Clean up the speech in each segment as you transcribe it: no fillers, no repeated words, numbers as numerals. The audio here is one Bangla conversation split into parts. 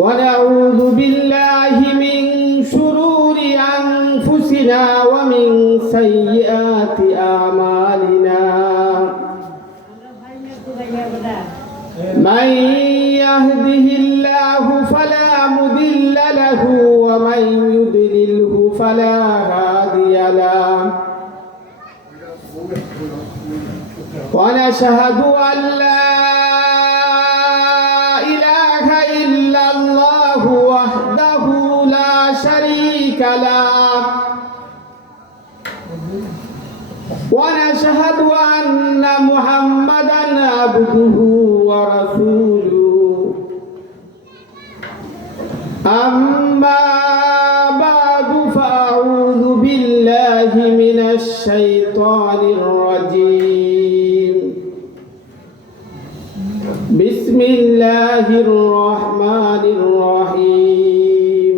ونعوذ بالله من شرور أنفسنا ومن سيئات أعمالنا من يهده الله فلا مضل له ومن يضلله فلا هادي له ونشهد أن لا إله إلا الله وحده لا شريك له ونشهد أن محمدا عبده ورسوله أما بعد فأعوذ بالله من الشيطان الرجيم بسم الله الرحمن الرحيم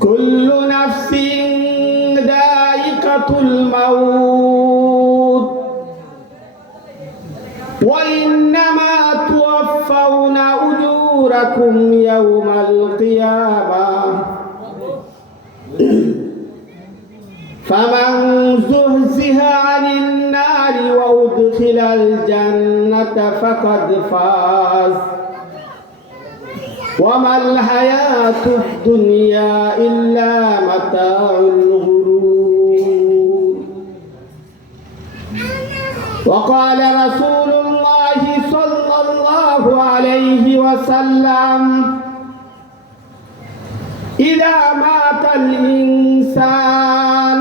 كل نفس ذائقة الموت وإنما توفون أجوركم يوم القيامة فمن زحزح عن النار وأدخل الجنة فقد فاز وما الحياة الدنيا إلا متاع الغرور وقال رسول الله صلى الله عليه وسلم إذا مات الإنسان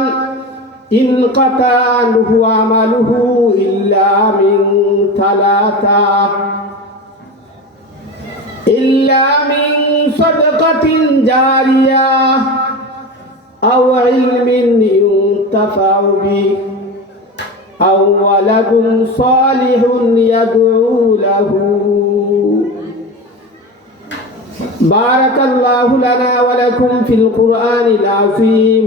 انقطع عنه عمله إلا من ثلاثة إلا من صدقة جارية أو علم ينتفع به أو ولد صالح يدعو له بارك الله لنا ولكم في القرآن العظيم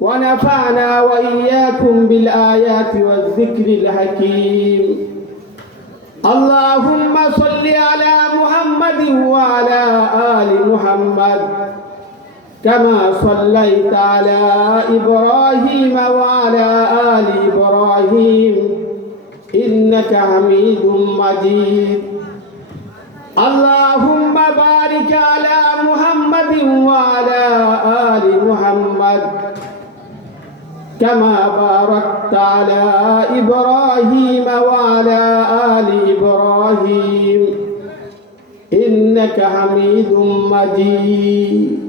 ونفعنا وإياكم بالآيات والذكر الحكيم اللهم صل على محمد وعلى آل محمد كما صليت على إبراهيم وعلى آل إبراهيم إنك حميد مجيد اللهم بارك على محمد وعلى آل محمد كما باركت على إبراهيم وعلى آل إبراهيم إنك حميد مجيد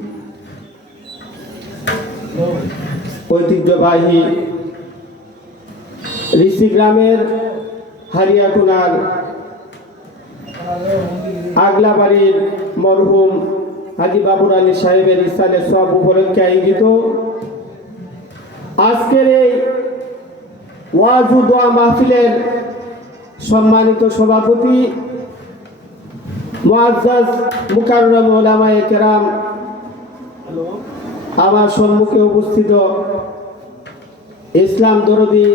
ঐতিহ্যবাহী ঋষি গ্রামের হারিয়াকুনার আগলাবাড়ির মরহুম হাজী বাবুর আলী সাহেবের ইসালে সব উপলক্ষে আয়োজিত আজকের এই ওয়াজ ও দোয়া মাহফিলের সম্মানিত সভাপতি মুআজ্জাজ মুকাররম উলামায়ে কেরাম, আমার সম্মুখে উপস্থিত ইসলাম দরদি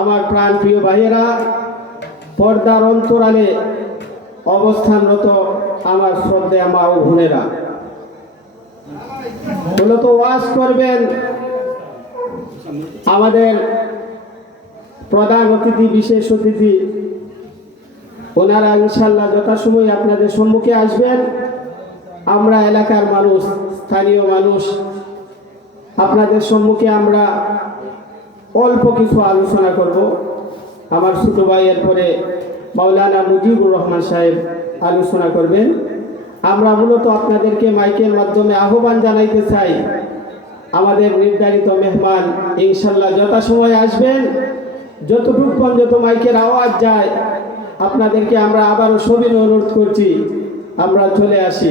আমার প্রাণপ্রিয় ভাইয়েরা, পর্দার অন্তরালে অবস্থানরত আমার শ্রদ্ধেয় মা ও বোনেরা, মূলত ওয়াজ করবেন আমাদের প্রধান অতিথি, বিশেষ অতিথি। ওনারা ইনশাল্লাহ যথাসময়ে আপনাদের সম্মুখে আসবেন। আমরা এলাকার মানুষ, স্থানীয় মানুষ, আপনাদের সম্মুখে আমরা অল্প কিছু আলোচনা করব। আমার ছোট ভাইয়ের পরে মাওলানা মুজিবুর রহমান সাহেব আলোচনা করবেন। আমরা মূলত আপনাদেরকে মাইকের মাধ্যমে আহ্বান জানাইতে চাই, আমাদের নির্ধারিত মেহমান ইনশাল্লাহ যথাসময়ে আসবেন। যতটুকু পর্যন্ত মাইকের আওয়াজ যায় আপনাদেরকে আমরা আবারও সবিনয় অনুরোধ করছি, আমরা চলে আসি।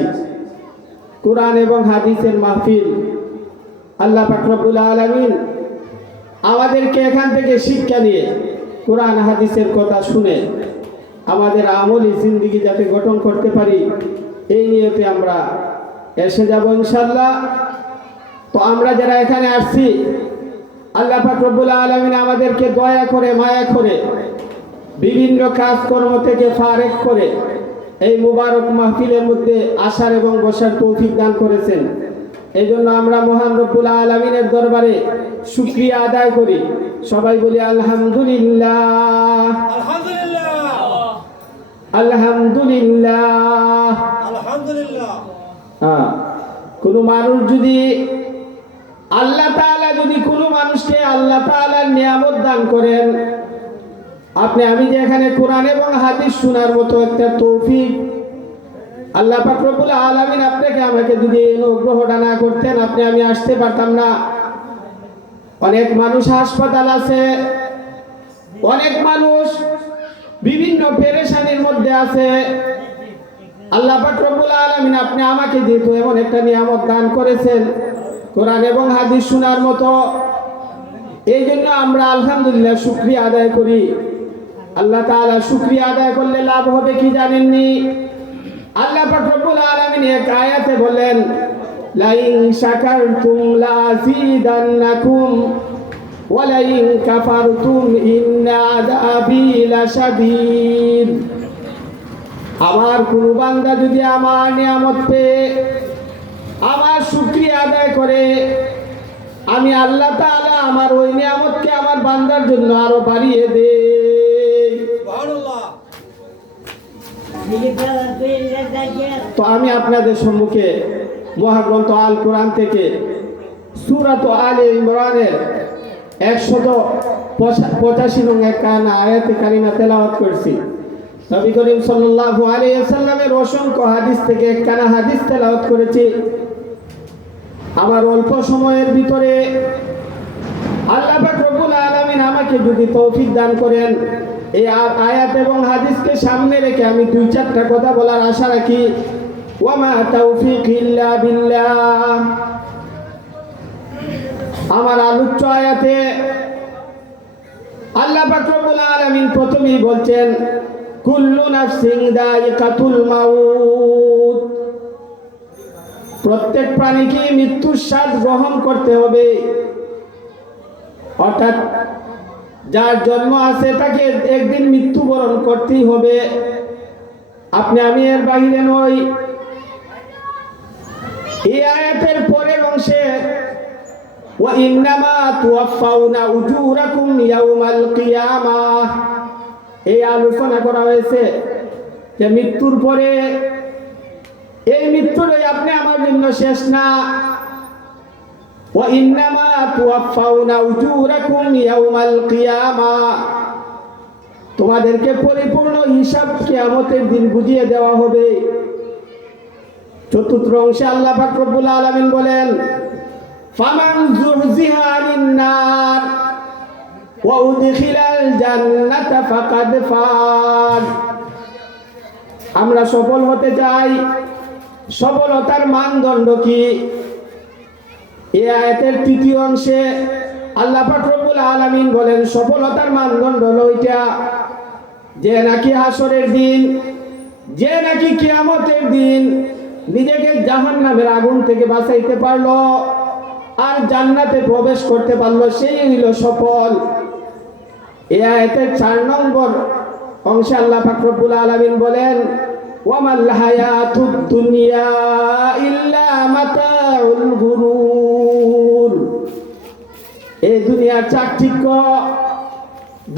কোরআন এবং হাদিসের মাহফিল, আল্লাহ পাক রব্বুল আলামিন আমাদেরকে এখান থেকে শিক্ষা নিয়ে কোরআন হাদিসের কথা শুনে আমাদের আমলি জিন্দেগি যাতে গঠন করতে পারি, এই নিয়তে আমরা এসে যাব ইনশাল্লাহ। তো আমরা যারা এখানে আসছি, আল্লাহ পাক রব্বুল আলামিন আমাদেরকে দয়া করে, মায়া করে, বিভিন্ন কাজকর্ম থেকে ফারেক করে এই মুবারক মাহফিলের মধ্যে আসার এবং বসার তৌফিক দান করেছেন। এই জন্য আমরা মহান রব্বুল আলামিনের দরবারে শুকরিয়া আদায় করি। সবাই বলি আলহামদুলিল্লাহ, আলহামদুলিল্লাহ, আলহামদুলিল্লাহ। কোনো মানুষ যদি আল্লাহ তাআলা যদি কোনো মানুষকে আল্লাহ তাআলার নিয়ামত দান করেন, আমি যে এখানে কোরআন এবং হাদিস শোনার মতো একটা তৌফিক আল্লাহ পাক রব্বুল আলামিন আপনাকে আমাকে যদি অনুগ্রহটা না করতেন, আমি আসতে পারতাম না। অনেক মানুষ হাসপাতাল আছে, অনেক মানুষ বিভিন্ন পেরেশানির মধ্যে আছে। আল্লাহ পাক রব্বুল আলামিন আপনি আমাকে যেহেতু এমন একটা নিয়ামত দান করেছেন কোরআন এবং হাদিস শোনার মতো, এই জন্য আমরা আলহামদুলিল্লাহ শুকরিয়া আদায় করি। আল্লাহ তাআলা শুকরিয়া আদায় করলে লাভ হবে কি জানেননি? আল্লাহ পাক রব্বুল আলামিন এক আয়াতে বলেন, লাইন শাকারতুম লাযিদান্নাকুম ওয়া লাইন কাফারতুম ইন্না আযাবি লাশাদীদ। আমার কোন বান্দা যদি আমার নিয়ামত পেয়ে আমার শুকরিয়া আদায় করে, আমি আল্লাহ তাআলা আমার ওই নিয়ামতকে আমার বান্দার জন্য আরো বাড়িয়ে দেই। সুবহানাল্লাহ। তো আমি আপনাদের সম্মুখে মহাগ্রন্থ আল কোরআন থেকে সূরা আলে ইমরানের 185 নং একখানা আয়াতে কারিমা তেলাওয়াত করছি। নবী করিম সাল্লাল্লাহু আলাইহি ওয়াসাল্লামের অসংখ্য হাদিস থেকে একখানা হাদিস তেলাওয়াত করেছি। আমার অল্প সময়ের ভিতরে আল্লাহ পাক রব্বুল আলামিন আমাকে যদি তৌফিক দান করেন, এই আয়াত এবং হাদিসকে সামনে রেখে আমি 2-4টা কথা বলার আশা রাখি। ওয়ামা তাওফিক ইল্লা বিল্লাহ। আমার আলোচ্য আয়াতে আল্লাহ পাক রব্বুল আলামিন প্রথমেই বলছেন, কুল্লু নাফসিন যায়িকাতুল মাউত। প্রত্যেক প্রাণীকে মৃত্যুর স্বাদ গ্রহণ করতে হবে। অর্থাৎ যার জন্ম আছে তাকে একদিন মৃত্যুবরণ করতেই হবে। আমি এর বাহিরে নই। এই আয়াতের পরের অংশে ওয়া ইন্নামা তুওয়াফাউনা উজুরাকুম ইয়াউমাল কিয়ামাহ, এই আলোচনা করা হয়েছে যে মৃত্যুর পরে এই মৃত্যুটাই আমার জন্য শেষ না। ওয়া ইন্নামা তুওয়াফাউনা উজুরাকুম ইয়াউমাল কিয়ামাহ, তোমাদেরকে পরিপূর্ণ হিসাব কিয়ামতের দিন বুঝিয়ে দেওয়া হবে। চতুর্থ অংশে আল্লাহ পাক রব্বুল আলামিন বলেন, ফামান যুহজিহা আনিন নার ওয়া উদখিলাল জান্নাতা ফাকাদ ফাজ। আমরা সফল হতে চাই, সফলতার মানদণ্ড কি? এই আয়াতের তৃতীয় অংশে আল্লাহ পাক রব্বুল আলামিন বলেন, সফলতার মানদণ্ড হলো এটা যে নাকি হাসরের দিন, যে নাকি কিয়ামতের দিন নিজেকে জাহান্নামের আগুন থেকে বাঁচাইতে পারলো আর জান্নাতে প্রবেশ করতে পারলো, সেই হইল সফল। এই আয়াতের 4 নম্বর অংশে আল্লাহ পাক রব্বুল আলামিন বলেন, ওয়ামাল হায়াতুদ দুনিয়া ইল্লা মাতাউল গুরুর। এই দুনিয়ার চাকচিক্য,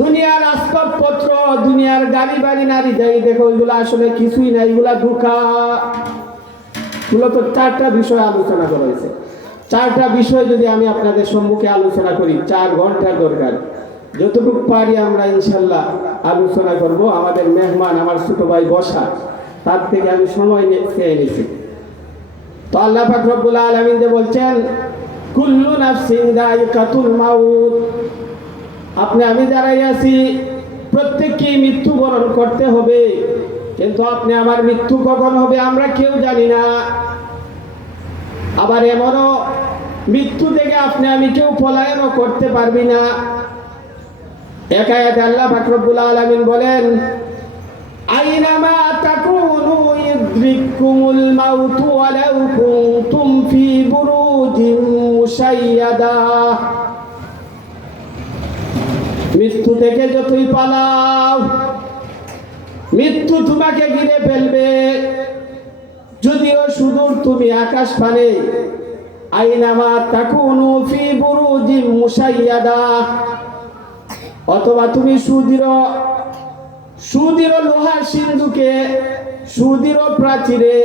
দুনিয়ার আসবাবপত্র, দুনিয়ার গাড়ি বাড়ি নারী যাই দেখো, ওইগুলো আসলে কিছুই না, এগুলা ধোঁকা। মূলত 4টা বিষয় আলোচনা করা হয়েছে। 4টা বিষয় যদি আমি আপনাদের সম্মুখে আলোচনা করি, 4 ঘন্টার দরকার। যতটুকু পারি আমরা ইনশাল্লাহ আলোচনা করব। আমাদের মেহমান আমার ছোট ভাই বসা, তার থেকে আমি সময় চেয়ে নিয়েছি। তো আল্লাহ পাক রব্বুল আলামিন যে বলছেন, কুল্লু নাফসিন যায়িকাতুল মাউত, আমি দাঁড়াই আছি, প্রত্যেককেই মৃত্যুবরণ করতে হবে। কিন্তু আমার মৃত্যু কখন হবে আমরা কেউ জানি না। আবার এমনও মৃত্যু থেকে আমি কেউ পলায়নও করতে পারবি না। এক আয়াতে আল্লাহ পাক রব্বুল আলামিন বলেন, আইনামা তাকুনু ইউদরিকুমুল মাউতু ওয়ালাউ কুনতুম ফি বুরুজিন মুশাইয়াদা। মৃত্যু থেকে যতই পালাও, মৃত্যু তোমাকে ঘিরে ফেলবে, যদিও সুদূর তুমি আকাশ পানে, আইনামা তাকুনু ফি বুরুজিম মুশাইয়াদা, অথবা তুমি সুদৃঢ় লোহার সিন্ধুকে, সুদৃঢ় প্রাচীরে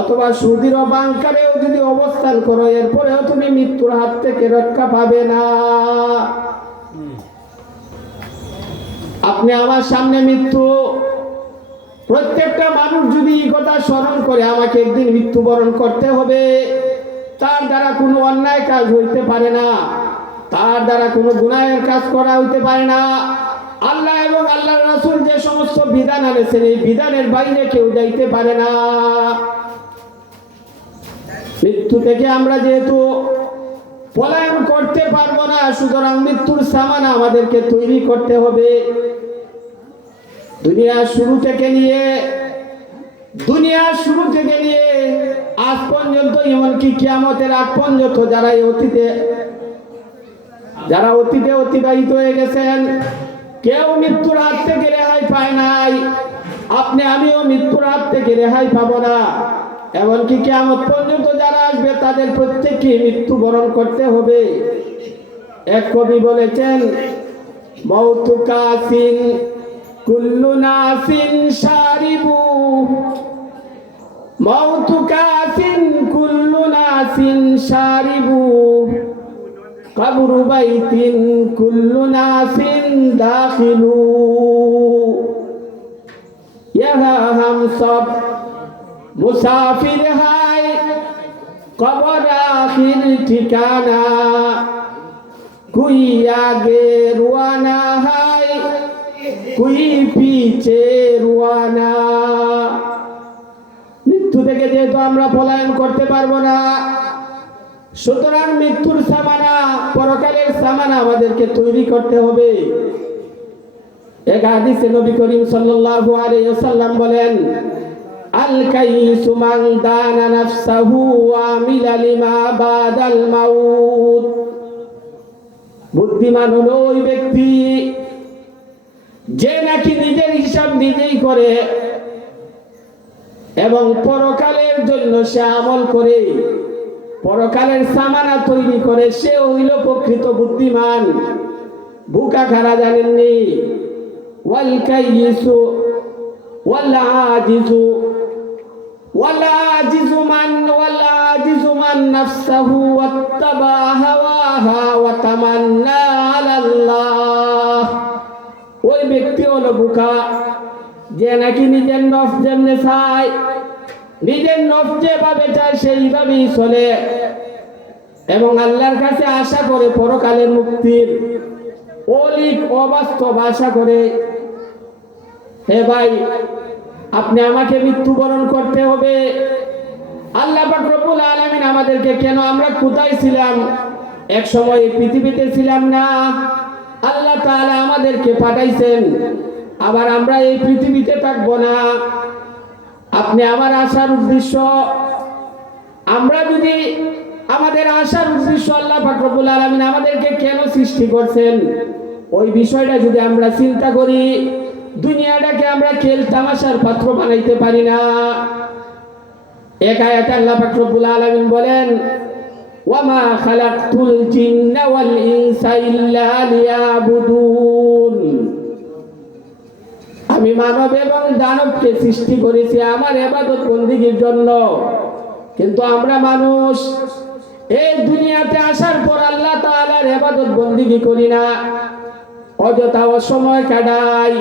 অথবা সুদৃঢ় বাংকারেও যদি অবস্থান করো, এরপরেও তুমি মৃত্যুর হাত থেকে রক্ষা পাবে না। আপনি আমার সামনে মৃত্যু, প্রত্যেকটা মানুষ যদি এই কথা স্মরণ করে আমাকে একদিন মৃত্যুবরণ করতে হবে, তার দ্বারা কোনো অন্যায় কাজ হইতে পারে না, তার দ্বারা কোনো গুনাহের কাজ করা হইতে পারে না। আল্লাহ এবং আল্লাহর রাসূল যে সমস্ত বিধান আনেছেন, এই বিধানের বাইরে কেউ যাইতে পারে না। মৃত্যু থেকে আমরা যেহেতু পলায়ন করতে পারবো না, সুতরাং মৃত্যুর সামানা আমাদেরকে তৈরি করতে হবে। দুনিয়ার শুরু থেকে নিয়ে আজ পর্যন্ত, এমনকি কিয়ামতের আগ পর্যন্ত যারা অতীতে অতিবাহিত হয়ে গেছেন, কেউ মৃত্যুর হাত থেকে রেহাই পায় নাই। আপনি আমিও মৃত্যুর হাত থেকে রেহাই পাবো না। এমনকি কিয়ামত পর্যন্ত যারা আসবে তাদের প্রত্যেককে মৃত্যুবরণ করতে হবে। এক কবি বলেছেন, মৌতু কাসিন কুল্লু নাসিন শারিবু, মৌতু কাসিন কুল্লু নাসিন শারিবু, কবরু বাইতিন কুল্লু নাসিন দাখিলু। यहाँ हम सब मुसाफिर हैं, कब्र आखिर ठिकाना, कोई आगे रुआना है, कोई पीछे रुआना। মৃত্যু থেকে যেহেতু আমরা পলায়ন করতে পারবো না, সুতরাং মৃত্যুর সামানা, পরকালের সামানা আমাদেরকে তৈরি করতে হবে। এক হাদিসে নবী করিম সাল্লাল্লাহু আলাইহি ওয়াসাল্লাম বলেন, আল কাইসু মান দানা নাফসাহু ওয়া আমিলা লিমা বাদাল মাউত। বুদ্ধিমান হলো ওই ব্যক্তি যে নাকি নিজের হিসাব নিজেই করে এবং পরকালের জন্য সে আমল করে, পরকালের সামানা তৈরি করে, সে হইল প্রকৃত বুদ্ধিমান। বুকা খারা জানেননি। ওয়াল কাইসু ওয়াল আজিজু মান নাফসাহু ওয়াত্তাবা হাওয়াহা ওয়া তামান্না আলাল্লাহ। ওই ব্যক্তি হলো বুকা, যে নাকি নিজের নফস যেমনে চায়, নিজের নফস যেভাবে চায় সেইভাবেই চলে এবং আল্লাহর কাছে আশা করে পরকালের মুক্তির, অলিক অবাস্তব আশা করে। হে ভাই, আপনি আমাকে মৃত্যুবরণ করতে হবে। আল্লাহ পাক রব্বুল আলামিন আমাদেরকে, কেন আমরা কোথায় ছিলাম, এক সময় এই পৃথিবীতে ছিলাম না, আল্লাহ তাআলা আমাদেরকে পাঠাইছেন, আবার আমরা এই পৃথিবীতে থাকবো না। আপনি আমার আসার উদ্দেশ্য, আমরা যদি আমাদের আসার উদ্দেশ্য, আল্লাহ পাক রব্বুল আলামিন আমাদেরকে কেন সৃষ্টি করছেন, ওই বিষয়টা যদি আমরা চিন্তা করি, দুনিয়াটাকে আমরা খেল তামাশার পাত্র বানাইতে পারি না। এক আয়াতে আল্লাহ পাক রব্বুল আলামিন বলেন, ওয়া মা খালাকতুল জিন্না ওয়াল ইনসা ইল্লা লিয়াবুদুন। আমি মানব এবং দানবকে সৃষ্টি করেছি আমার ইবাদত বন্দেগীর জন্য, কিন্তু আমরা মানুষ এই দুনিয়াতে আসার পর আল্লাহ তাআলার ইবাদত বন্দেগী করি না, অযথা সময় কাটাই।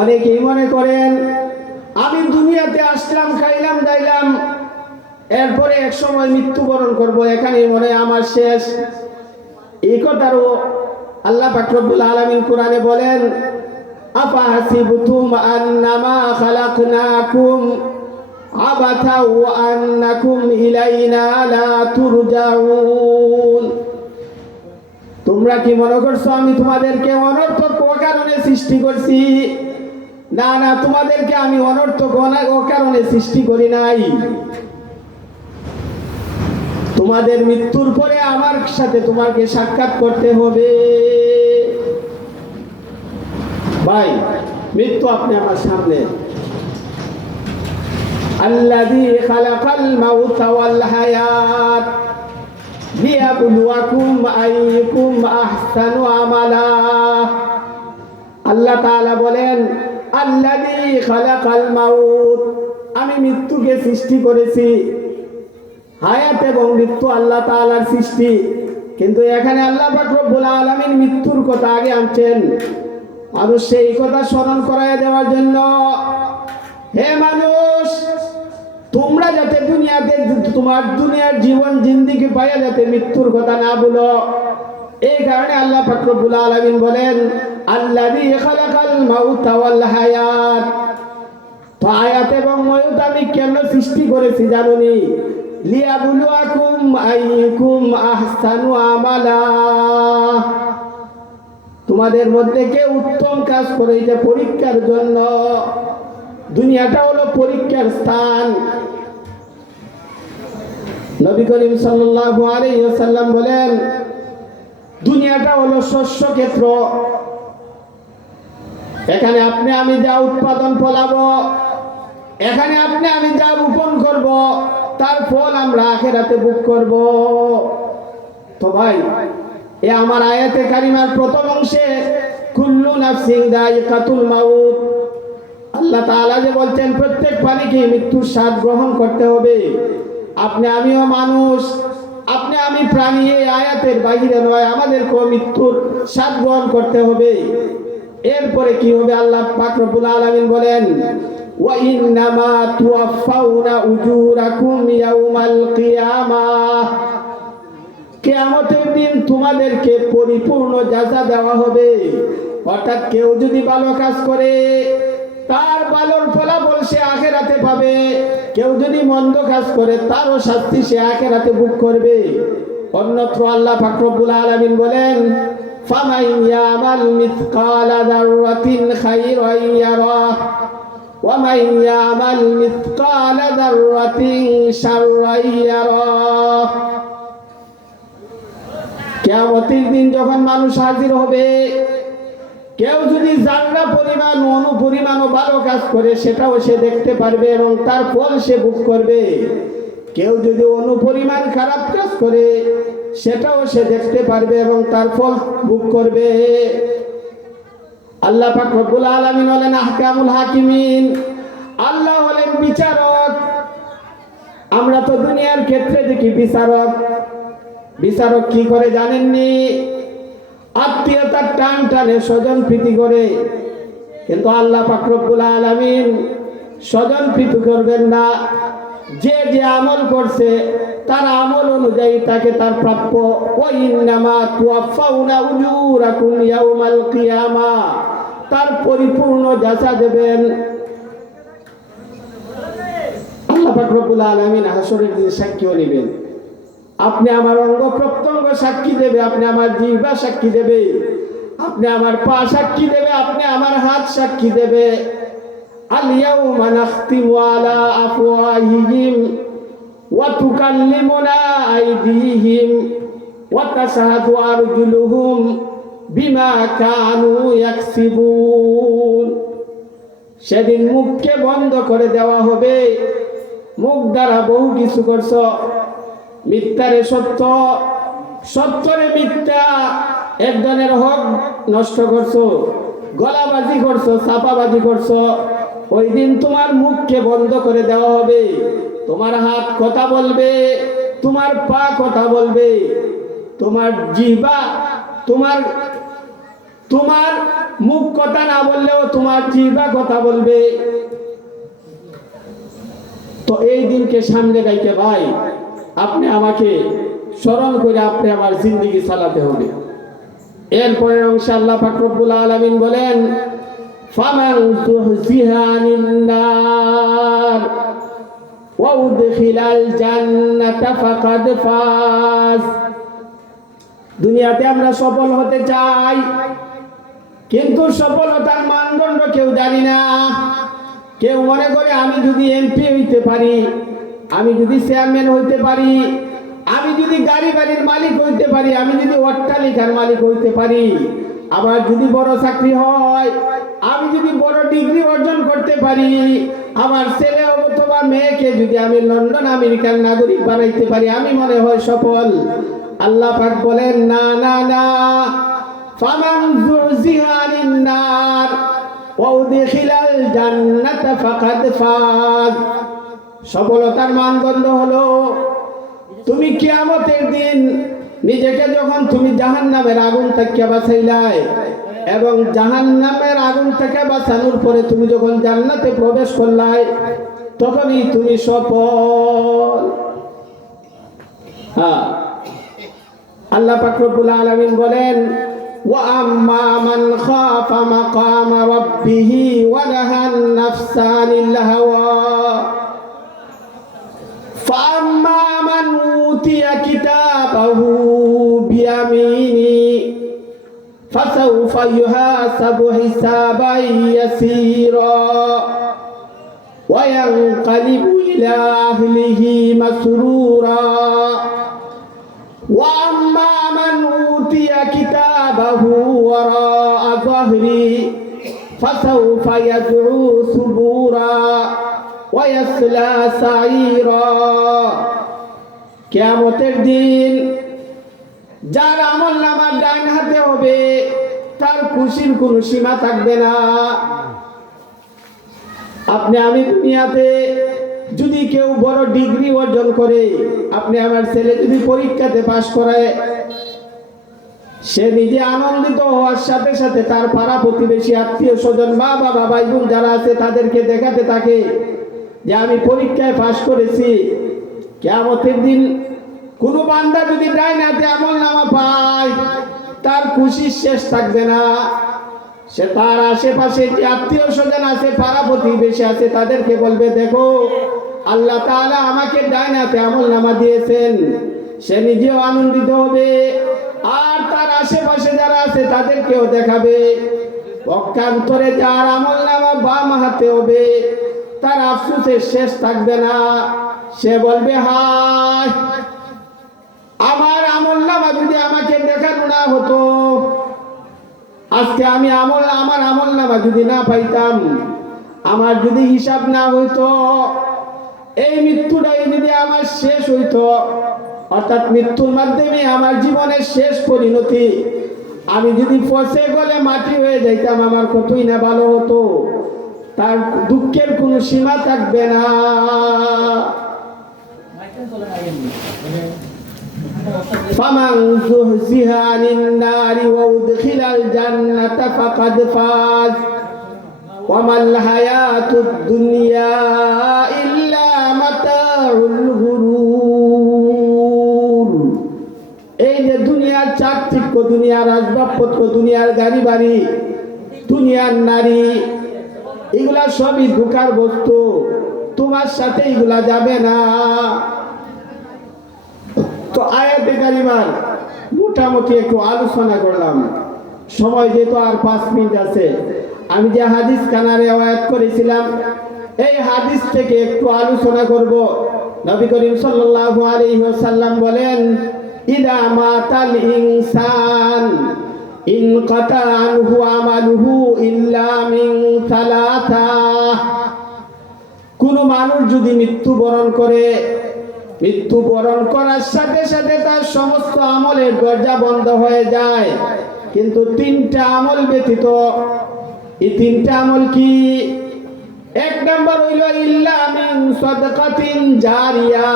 অনেকেই মনে করেন আমি দুনিয়াতে আসলাম, খাইলাম দাইলাম, এরপরে এক সময় মৃত্যুবরণ করব, এখানেই মনে হয় আমার শেষ। এই কথারও আল্লাহ পাক রব্বুল আলামিন কোরআনে বলেন, আফাহাসিবতুম আন্নামা খালাকনাকুম আবাথা ওয়া আন্নাকুম ইলাইনা লা তুরজাউন। তোমরা কি মনে করছো আমি তোমাদেরকে অনর্থক অকারণে সৃষ্টি করছি? না না, তোমাদেরকে আমি অনর্থক অকারণে সৃষ্টি করি নাই। তোমাদের মৃত্যুর পরে আমার সাথে তোমাকে সাক্ষাৎ করতে হবে। ভাই, মৃত্যু আপনি আমার সামনে। আল্লাযী খালাকাল মাউতা ওয়াল হায়াত লিয়াবলুয়াকুম আইয়ুকুম আহসানু আমালা। আল্লাহ তাআলা বলেন, আল্লাযী খালাকাল মাউত, আমি মৃত্যুকে সৃষ্টি করেছি। হায়াত এবং মৃত্যু আল্লাহ তাআলার সৃষ্টি, কিন্তু এখানে আল্লাহ পাক রব্বুল আলামিন মৃত্যুর কথা আগে আনছেন মানুষ সেই কথা স্মরণ করায় দেওয়ার জন্য। হে মানুষ, তোমরা যাতে দুনিয়াতে তোমার দুনিয়ার জীবন জিন্দেগি পাইয়া যাতে মৃত্যুর কথা না বলো, এই কারণে আল্লাহ পাক রব্বুল আলামিন বলেন, আল্লাযী খালাকাল মাউতা ওয়াল হায়াত। তো হায়াত এবং মউত আমি কেন সৃষ্টি করেছি জানোনি? লিয়াবলুয়াকুম আইয়ুকুম আহসানু আমালা, তোমাদের মধ্যে কে উত্তম কাজ করে, এটা পরীক্ষার জন্য। দুনিয়াটা হলো পরীক্ষার স্থান। নবী করিম সাল্লাল্লাহু আলাইহি ওয়াসাল্লাম বলেন, দুনিয়াটা হলো শস্য ক্ষেত্র। এখানে আপনি আমি যা উৎপাদন ফলাবো, এখানে আপনি আমি যা রোপণ করব, তার ফল আমরা আখিরাতে ভোগ করব। তো ভাই, এ আমার আয়াতে কারিমার প্রথম অংশে কুল্লু নাফসিন যায়িকাতুল মাউত, আল্লাহ তাআলা যে বলছেন প্রত্যেক প্রাণীকে মৃত্যুর স্বাদ গ্রহণ করতে হবে। আপনি আমিও মানুষ, আপনি আমি প্রাণী, এই আয়াতের বাইরে নয়, আমাদেরকেও মৃত্যুর স্বাদ গ্রহণ করতে হবে। এরপরে কি হবে? আল্লাহ পাক রব্বুল আলামিন বলেন, ওয়া ইন্নামা তুওয়াফাউনা উজুরাকুম ইয়াউমাল কিয়ামাহ, কিয়ামতের দিন তোমাদেরকে পরিপূর্ণ যাজা দেওয়া হবে। অর্থাৎ কেউ যদি ভালো কাজ করে তার ভালোর ফলাফল সে আখিরাতে পাবে, কেউ যদি মন্দ কাজ করে তারও শাস্তি সে আখিরাতে ভোগ করবে। অন্যত্র আল্লাহ পাক রব্বুল আলামিন বলেন, ফামান ইয়ামাল মিসকালা যাররাতিন খায়রান ইয়ারাহ ওয়া মান ইয়ামাল মিসকালা যাররাতিন শাররান ইয়ারাহ। কিয়ামতের দিন যখন মানুষ হাজির হবে, কেউ যদি জাররা পরিমাণ অণু পরিমাণও ভালো কাজ করে সেটাও সে দেখতে পারবে এবং তার ফল সে ভোগ করবে। কেউ যদি অণু পরিমাণ খারাপ কাজ করে সেটাও সে দেখতে পারবে এবং তার ফল ভোগ করবে। আল্লাহ পাক রব্বুল আলামিন হলেন আহকামুল হাকিমিন, আল্লাহ হলেন বিচারক। আমরা তো দুনিয়ার ক্ষেত্রে দেখি বিচারক। বিচারক কি করে জানেননি? আত্মীয়তার টান টানে স্বজন প্রীতি করে, কিন্তু আল্লাহ পাক রব্বুল আলামিন স্বজন প্রীতি করবেন না। যে যে আমল করছে তার আমল অনুযায়ী তাকে তার প্রাপ্য। ওয়া ইন্নামা তুওয়াফাউনা উজুরাকুম ইয়াউমাল কিয়ামাহ, তার পরিপূর্ণ যাচা দেবেন আল্লাহ পাক রব্বুল আলামিন। হাসরের দিন সাক্ষীও নেবেন। আপনি আমার অঙ্গ প্রত্যঙ্গ সাক্ষী দেবে, আপনি আমার জিহ্বা সাক্ষী দেবে, আপনি আমার পা সাক্ষী দেবে, আপনি আমার হাত সাক্ষী দেবে। আল ইয়াউমা নাখতিমু আলা আফওয়াহিহিম ওয়া তুকাল্লিমুনা আইদিহিম ওয়া তাশহাদু আরজুলুহুম বিমা কানু ইয়াকসিবুন। সেদিন মুখকে বন্ধ করে দেওয়া হবে। মুখ দ্বারা বহু কিছু করছো, মিথ্যারে সত্য, সত্যরে মিথ্যা, একজনের হক নষ্ট করছো, গলাবাজি করছো, ছাপাবাজি করছো। ওই দিন তোমার মুখকে বন্ধ করে দেওয়া হবে। তোমার হাত কথা বলবে, তোমার পা কথা বলবে, তোমার জিহ্বা, তোমার মুখ কথা না বললেও তোমার জিহ্বা কথা বলবে। তো এই দিনকে সামনে রেখে ভাই, আপনি আমাকে স্মরণ করে আপনি আমার জিন্দেগি চালাতে হবে। এরপরে অংশে আল্লাহ পাক রব্বুল আলামিন বলেন, ফামান তুহজিহা আনিন নার ওয়া উদখিলাল জান্নাতা ফাকাদ ফাজ। দুনিয়াতে আমরা সফল হতে চাই, কিন্তু সফলতার মানদণ্ড কেউ জানি না। কেউ মনে করে আমি যদি এমপি হইতে পারি, আমি যদি চেয়ারম্যান হইতে পারি, আমি যদি গাড়ি বাড়ির মালিক হইতে পারি, আমি যদি অট্টালিকার মালিক হইতে পারি, আবার যদি বড় চাকরি হয়, আমি যদি বড় ডিগ্রি অর্জন করতে পারি, আমার ছেলে অথবা মেয়েকে যদি আমি লন্ডন আমেরিকার নাগরিক বানাইতে পারি, আমি মনে হয় সফল। আল্লাহ পাক বলেন না না না, ফামান যুযিহা আনিন নার ওয়া উদখিলাল জান্নাতা ফাকাদ ফাজ। সফলতার মানদণ্ড হলো তুমি কিয়ামতের দিন নিজেকে যখন তুমি জাহান্নামের আগুন থেকে বাঁচাইলাই এবং জাহান্নামের আগুন থেকে বাঁচানোর পরে তুমি যখন জান্নাতে প্রবেশ করলাই, তখনই তুমি সফল। হ্যাঁ, আল্লাহ পাক রব্বুল আলামিন বলেন ওয়া আম্মা মান খাফা মাকামা রাব্বিহি ওয়া নাহান নাফসা আনিল হাওয়া فأما من أوتي كتابه بيمينه فسوف يحاسب حسابا يسيرا وينقلب إلى أهله مسرورا وأما من أوتي كتابه وراء ظهره فسوف يدعو ثبورا ويصلى سعيرا। কিয়ামতের দিন যার আমলনামা ডান হাতে হবে তার খুশির কোনো সীমা থাকবে না। আপনি আমি দুনিয়াতে যদি কেউ বড় ডিগ্রি অর্জন করে, আপনি আমার ছেলে যদি পরীক্ষাতে পাশ করে, সে নিজে আনন্দিত হওয়ার সাথে সাথে তার পাড়া প্রতিবেশী আত্মীয় স্বজন মা বাবা ভাই বোন যারা আছে তাদেরকে দেখাতে থাকে যে আমি পরীক্ষায় পাশ করেছি। কিয়ামতের দিন কোন বান্দা যদি ডাইন হাতে আমলনামা পায়, তার খুশির শেষ থাকবে না। সে তার আশেপাশে যে আত্মীয় স্বজন আছে, পাড়া প্রতিবেশী আছে, তাদেরকে বলবে দেখো আল্লাহ তাআলা আমাকে ডাইন হাতে আমলনামা দিয়েছেন। সে নিজেও আনন্দিত হবে আর তার আশেপাশে যারা আছে তাদেরকেও দেখাবে। পক্ষান্তরে যার আমলনামা বাম হাতে হবে, তার আফসোসের শেষ থাকবে না। সে বলবে হায়, আমার আমলনামা যদি আমাকে দেখানো না হতো, আজকে আমি আমার আমলনামা যদি না পাইতাম, আমার যদি হিসাব না হইতো, এই মৃত্যুটাই যদি আমার শেষ হইতো, অর্থাৎ মৃত্যুর মাধ্যমে আমার জীবনের শেষ পরিণতি, আমি যদি পচে গলে মাটি হয়ে যাইতাম, আমার কতই না ভালো হতো। তার দুঃখের কোনো সীমা থাকবে না। ফামান যুহজিহা আনিন নারি ওয়া উদখিলাল জান্নাতা ফাকাদ ফাজ ওয়া মাল হায়াতুদ দুনিয়া ইল্লা মাতাউল গুরুর। এই যে দুনিয়ার চাকচিক্য, দুনিয়ার আসবাবপত্র, দুনিয়ার গাড়ি বাড়ি, দুনিয়ার নারী, এগুলা সবই ধোঁকার বস্তু, তোমার সাথে এগুলা যাবে না। তো আয়াতে কারিমার মোটামুটি একটু আলোচনা করলাম, সময় যেহেতু আর 5 মিনিট আছে। আমি যে হাদিস কানারে আয়াত করেছিলাম, এই হাদিস থেকে একটু আলোচনা করব। নবী করিম সাল্লাল্লাহু আলাইহি ওয়াসাল্লাম বলেন ইদা মাতাল ইনসান ইনকাতা আনহু আমালুহু ইল্লা মিন সালাসা। কোন মানুষ যদি মৃত্যুবরণ করে, মৃত্যুবরণ করার সাথে সাথে তার সমস্ত আমলের দরজা বন্ধ হয়ে যায়, কিন্তু 3টা আমল ব্যতীত। এই 3টা আমল কি? 1 নাম্বার হইল ইল্লা মিন সাদাকাতিন জারিয়া।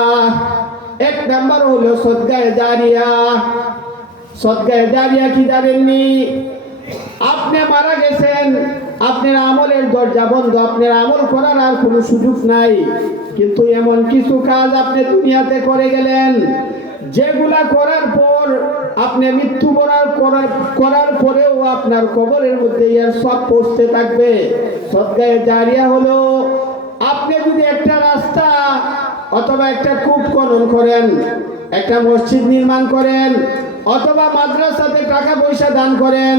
1 নাম্বার হলো সদকায়ে জারিয়া। সদকায়ে জারিয়া কি জানেননি? আপনি মারা গেছেন, আপনার আমলের দরজা বন্ধ, আপনার আমল করার আর কোনো সুযোগ নাই, কিন্তু এমন কিছু কাজ আপনি দুনিয়াতে করে গেলেন যেগুলা করার পর আপনি মৃত্যুবরণ করার পরেও আপনার কবরের মধ্যে এর সব পৌঁছতে থাকবে। সদকায়ে জারিয়া হলো আপনি যদি একটা রাস্তা অথবা একটা কূপ খনন করেন, একটা মসজিদ নির্মাণ করেন, অথবা মাদ্রাসাতে টাকা পয়সা দান করেন,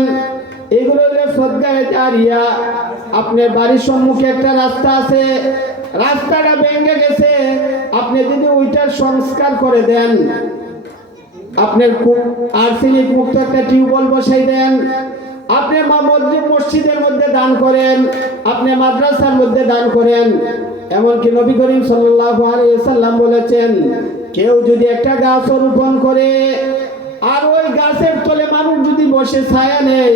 এগুলো হলো সদকায়ে জারিয়া। আপনার বাড়ির সম্মুখে একটা রাস্তা আছে, রাস্তাটা ভেঙে গেছে, আপনি যদি ওইটার সংস্কার করে দেন, আপনার আর্সেনিক মুক্ত একটা টিউবওয়েল বসাই দেন, আপনি মসজিদের মধ্যে দান করেন, আপনি মাদ্রাসার মধ্যে দান করেন। এমনকি নবী করিম সাল্লাল্লাহু আলাইহি ওয়াসাল্লাম বলেছেন, কেউ যদি একটা গাছ রোপণ করে আর ওই গাছের তলে মানুষ যদি বসে ছায়া নেয়,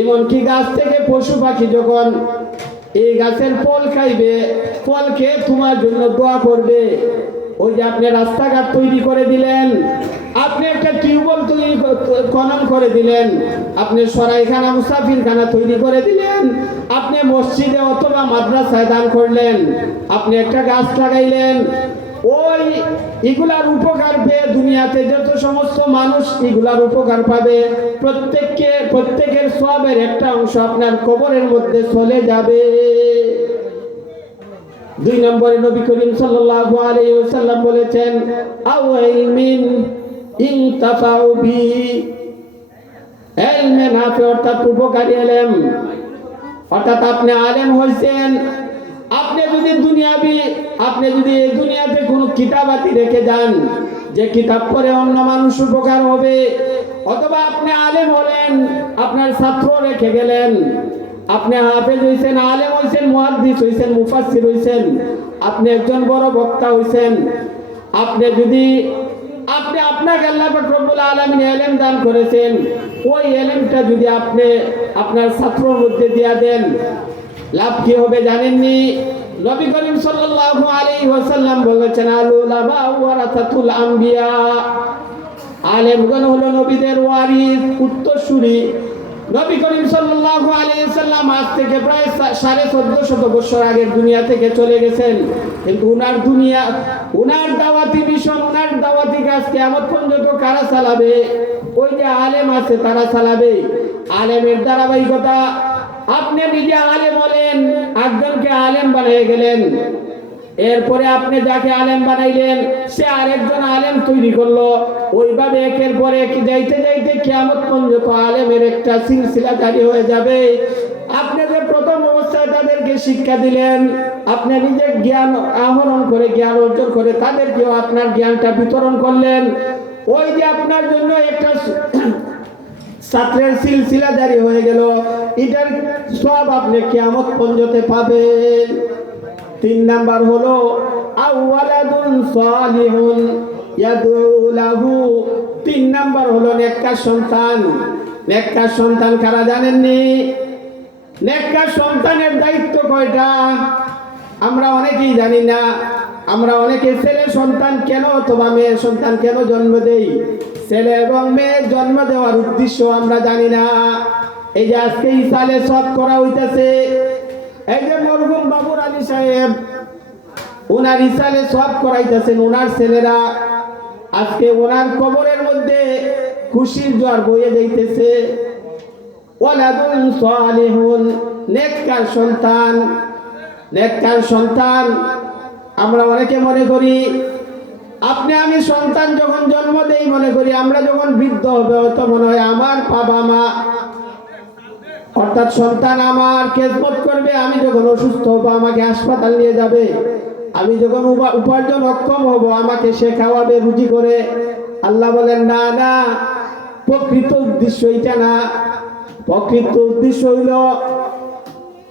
এমনকি গাছ থেকে পশু পাখি যখন এই গাছের ফল খাইবে, ফল খেয়ে তোমার জন্য দোয়া করবে। ওই যে আপনি রাস্তাঘাট তৈরি করে দিলেন, আপনি একটা টিউবওয়েল তৈরি খনন করে দিলেন, আপনি সরাইখানা মুসাফিরখানা তৈরি করে দিলেন, আপনি মসজিদে অথবা মাদ্রাসায় দান করলেন, আপনি একটা গাছ লাগাইলেন, ওই এগুলার উপকার পেয়ে দুনিয়াতে যত সমস্ত মানুষ এগুলার উপকার পাবে, প্রত্যেকের সওয়াবের একটা অংশ আপনার কবরের মধ্যে চলে যাবে। 2 নম্বরে নবী করিম সাল্লাল্লাহু আলাইহি ওয়াসাল্লাম বলেছেন, আও ইলমিন ইনতাফাউ বি, ইলমে নাফি অর্থাৎ উপকারী ইলম, অর্থাৎ আপনি আলেম হইছেন, আপনি যদি এই দুনিয়াতে কোনো কিতাবাতি রেখে যান যে কিতাব পড়ে অন্য মানুষ উপকার হবে, অথবা আপনি আলেম হলেন, আপনার ছাত্র রেখে গেলেন, আপনি হাফেজ হইছেন, আলেম হইছেন, মুহাদ্দিস হইছেন, মুফাসসির হইছেন, আপনি একজন বড় বক্তা হইছেন, আপনি আপনাকে আল্লাহ পাক রব্বুল আলামিন ইলম দান করেছেন, ওই ইলমটা যদি আপনি আপনার ছাত্রর মধ্যে দিয়া দেন, লাভ কি হবে জানেননি? নবী করিম সাল্লাল্লাহু আলাইহি ওয়াসাল্লাম বলেছেন, আল উলামা ওয়ারাসাতুল আম্বিয়া, আলেমগণ হলো নবীদের ওয়ারিস, উত্তরসূরি। নবী করিম সাল্লাল্লাহু আলাইহি ওয়াসাল্লাম আজ থেকে প্রায় 1450 বছর আগে দুনিয়া থেকে চলে গেছেন, কিন্তু উনার দাওয়াতি মিশন, উনার দাওয়াতি কাজ কিয়ামত পর্যন্ত কারা চালাবে? ওই যে আলেম আছে তারা চালাবে। আলেমের ধারাবাহিকতা, আপনি নিজে আলেম হলেন, একজনকে আলেম বানিয়ে গেলেন, এরপরে আপনি যাকে আলেম বানাইলেন সে আরেকজন আলেম তৈরি করলো, ওইভাবে একের পর এক যাইতে যাইতে কিয়ামত পর্যন্ত আলেমের একটা সিলসিলা জারি হয়ে যাবে। আপনি যে প্রথম অবস্থায় তাদেরকে শিক্ষা দিলেন, আপনি নিজে জ্ঞান আহরণ করে, জ্ঞান অর্জন করে তাদেরকেও আপনার জ্ঞানটা বিতরণ করলেন, ওই যে আপনার জন্য একটা ছাত্রের সিলসিলা জারি হয়ে গেল, এটার সব আপনি কিয়ামত পর্যন্ত পাবেন। 3 নাম্বার হলো আওয়ালাদুন সালিহুন ইয়াদউ লাহু, 3 নাম্বার হলো নেককার সন্তান। নেককার সন্তান কারা জানেননি? নেককার সন্তানের দায়িত্ব কয়টা আমরা অনেকেই জানি না। আমরা অনেকে ছেলে সন্তান কেন অথবা মেয়ে সন্তান কেন জন্ম দেই, ছেলে এবং মেয়ে জন্ম দেওয়ার উদ্দেশ্য আমরা জানি না। এই যে আজকে ইসালে সব করা হইতেছে, এই যে মরহুম বাবুর আলী সাহেব, ওনার ইসালে সব করাইতেছেন ওনার ছেলেরা, আজকে ওনার কবরের মধ্যে খুশির জোয়ার বয়ে যাইতেছে। ওয়ালাদুন সালিহুন, নেককার সন্তান। নেককার সন্তান আমরা অনেকে মনে করি, আপনি আমি সন্তান যখন জন্ম দেই মনে করি আমরা যখন বৃদ্ধ হবে হয়তো মনে হয় আমার বাবা মা, অর্থাৎ সন্তান আমার খেদমত করবে, আমি যখন অসুস্থ হব আমাকে হাসপাতাল নিয়ে যাবে, আমি যখন উপার্জন অক্ষম হব আমাকে সে খাওয়াবে রুজি করে। আল্লাহ বলেন না না, প্রকৃত উদ্দেশ্য এটা না। প্রকৃত উদ্দেশ্য হইল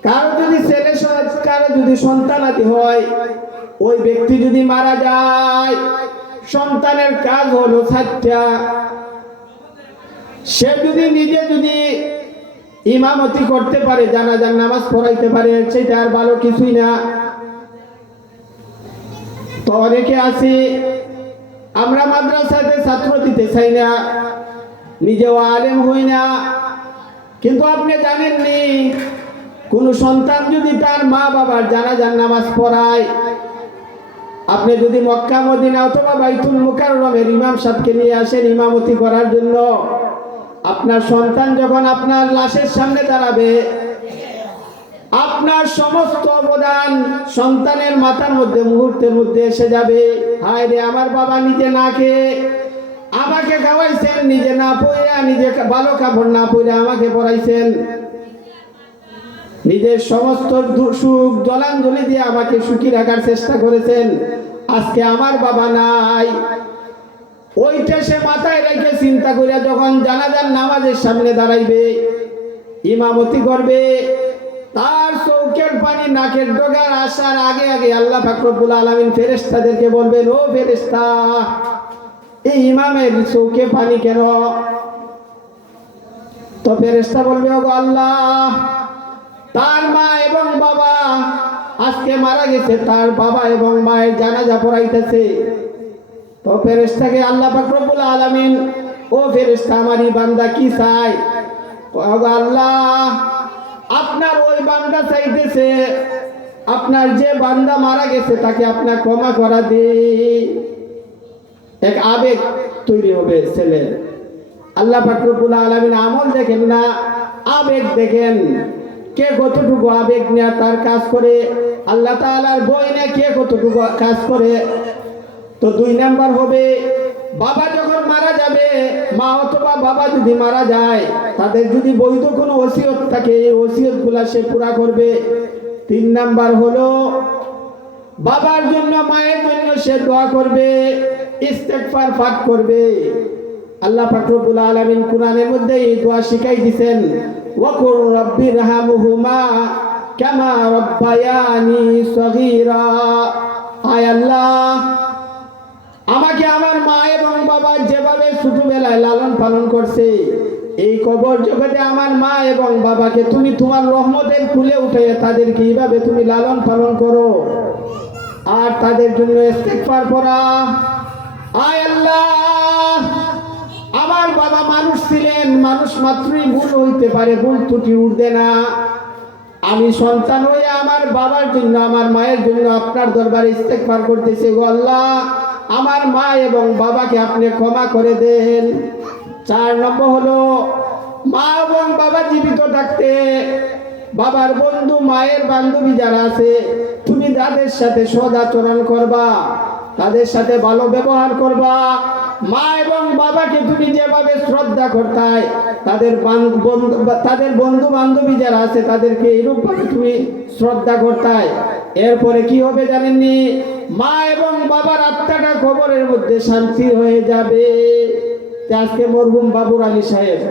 কারো যদি ছেলে কারো যদি সন্তানাদি হয়, ওই ব্যক্তি যদি মারা যায়, সন্তানের কাজ হলো 7টা। সে যদি নিজে ইমামতি করতে পারে, জানাজার নামাজ পড়াইতে পারে, সেটা আর ভালো কিছুই না। তো অনেকে আছি আমরা মাদ্রাসাতে ছাত্র দিতে চাই না, নিজেও আলেম হই না, কিন্তু আপনি জানেননি কোন সন্তান যদি তার মা বাবার জানাজার নামাজ পড়ায়, আপনি যদি মক্কা মদিনা অথবা বাইতুল মুকাররমের ইমাম সাহেবকে নিয়ে আসেন ইমামতি করার জন্য, আপনার সন্তান যখন আপনার লাশের সামনে দাঁড়াবে, আপনার সমস্ত অবদান সন্তানের মাথার মধ্যে মুহূর্তের মধ্যে এসে যাবে। হায় রে, আমার বাবা নিজে না খেয়ে আমাকে খাওয়াইছেন, নিজে না পড়া, নিজে ভালো কাপড় না পরে আমাকে পড়াইছেন, নিজের সমস্ত সুখ জলাঞ্জলি দিয়ে আমাকে সুখী রাখার চেষ্টা করেছেন, আজকে আমার বাবা নাই। ওইটা সে মাথায় রেখে চিন্তা করে যখন জানাজার নামাজের সামনে দাঁড়াইবে, ইমামতি করবে, তার চৌকের পানি নাকের ডগার আসার আগে আগে আল্লাহ পাক রব্বুল আলামিন ফেরেশতাদেরকে বলবেন, ও ফেরেশতা, এই ইমামের চোখে পানি কেন? তো ফেরেশতা বলবে, ওগো আল্লাহ, তার মা এবং বাবা আজকে মারা গেছে, তার বাবা এবং মায়ের জানাজা পড়াইতেছে। তো ফেরেশতাকে আল্লাহ পাক রব্বুল আলামিন, ও ফেরেশতা, আমারই বান্দা কি চায়? ওগো আল্লাহ, আপনার ওই বান্দা চাইতেছে আপনার যে বান্দা মারা গেছে তাকে আপনার ক্ষমা করা দিন। এক আবেগ তৈরি হবে ছেলে। আল্লাহ পাক রব্বুল আলামিন আমল দেখেন না, আবেগ দেখেন। কে কতটুকু আবেগ নিয়ে তার কাজ করে, আল্লাহ তাআলার বই নিয়ে কে কতটুকু কাজ করে। তো 2 নাম্বার হবে, বাবা যখন মারা যাবে, মা অথবা বাবা যদি মারা যায়, তাদের যদি বৈধ কোনো ওসিয়ত থাকে, এই ওসিয়তগুলো সে পুরা করবে। 3 নাম্বার হলো, বাবার জন্য মায়ের জন্য সে দোয়া করবে, ইস্তেগফার পাঠ করবে। আল্লাহ পাক রব্বুল আলামিন কোরআনের মধ্যে এই দোয়া শিখাই দিবেন, ওয়াকুর রাব্বিরহামহুমা কামা রাব্বায়ানি সগীরা। আয় আল্লাহ, আমাকে আমার মা এবং বাবা যেভাবে ছোটবেলায় লালন পালন করছে, এই কবর জগতে আমার মা এবং বাবাকে তুমি তোমার রহমতের কুলে উঠে তাদেরকে এইভাবে তুমি লালন পালন করো, আর তাদের জন্য ইস্তেগফার করা। আয় আল্লাহ, আমার বাবা মানুষ ছিলেন, মানুষ মাত্রই ভুল হইতে পারে, ভুল ত্রুটি উঠবে না। আমি সন্তান হয়ে আমার বাবার জন্য, আমার মায়ের জন্য আপনার দরবারে ইস্তেগফার করতেছি। গো আল্লাহ, আমার মা এবং বাবাকে আপনি ক্ষমা করে দেন। 4 নম্বর হলো, মা এবং বাবা জীবিত থাকতে বাবার বন্ধু, মায়ের বান্ধবী যারা আছে, তুমি তাদের সাথে সদাচরণ করবা, তাদের সাথে ভালো ব্যবহার করবা। মা এবং বাবাকে তুমি যেভাবে শ্রদ্ধা করতাই, তাদের বন্ধু বান্ধবী যারা আছে তাদেরকে এইরূপভাবে তুমি শ্রদ্ধা করতাই। এরপরে কি হবে জানেননি? মা এবং বাবার আত্মাটা কবরের মধ্যে শান্তি হয়ে যাবে। আজকে মরহুম বাবুর আলী সাহেব,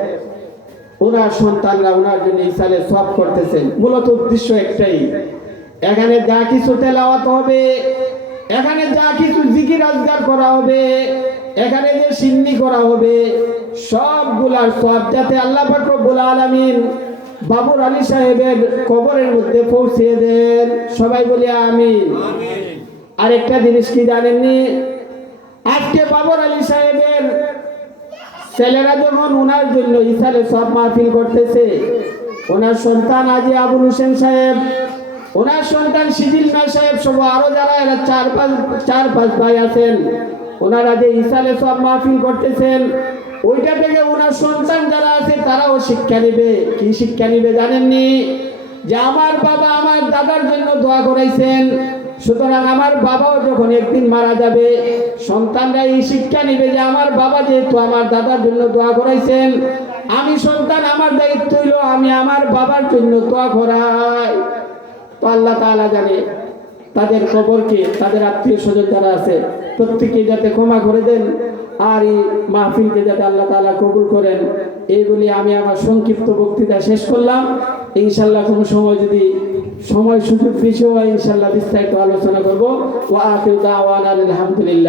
ওনার সন্তানরা ওনার জন্য ইসালে সব করতেছেন। মূলত উদ্দেশ্য একটাই, এখানে যা কিছু তেলাওয়াত হবে, এখানে যা কিছু জিকির আজগার করা হবে, এখানে যে সিন্নি করা হবে, সবগুলার সব যাতে আল্লাহ পাক রব্বুল আলামিন বাবুর আলী সাহেবের কবরের মধ্যে পৌঁছে দেন। সবাই বলি আমিন। আরেকটা জিনিস কি জানেননি? আজকে বাবুর আলী সাহেবের ছেলেরা যখন ওনার জন্য ইসালে সব মাহফিল করতেছে, ওনার সন্তান আজি আবুল হোসেন সাহেব, ওনার সন্তান সিজিল মা সাহেব সহ আরো যারা এরা 4-5 ভাই আছেন, ওনারা যে ইসালে সব মাহফিল করতেছেন, ওইটা থেকে ওনার সন্তান যারা আছে তারাও শিক্ষা নেবে। কি শিক্ষা নেবে জানেননি? যে আমার বাবা আমার দাদার জন্য দোয়া করাইছেন, সুতরাং আমার বাবাও যখন একদিন মারা যাবে, সন্তানরা এই শিক্ষা নেবে যে আমার বাবা যেহেতু আমার দাদার জন্য দোয়া করাইছেন, আমি সন্তান আমার দায়িত্ব হইল আমি আমার বাবার জন্য দোয়া করাই। তো আল্লাহ তাআলা জানে তাদের কবরকে, তাদের আত্মীয় স্বজন যারা আছে প্রত্যেককে যাতে ক্ষমা করে দেন, আর এই মাহফিলকে যাতে আল্লাহ তাআলা কবুল করেন, এই বলে আমি আমার সংক্ষিপ্ত বক্তৃতা শেষ করলাম। ইনশাআল্লাহ কোনো সময় যদি সময় সুযোগ বেশি হয়, ইনশাআল্লাহ বিস্তারিত আলোচনা করব। ওয়া আখিরু দাওয়ানা আলহামদুলিল্লাহ।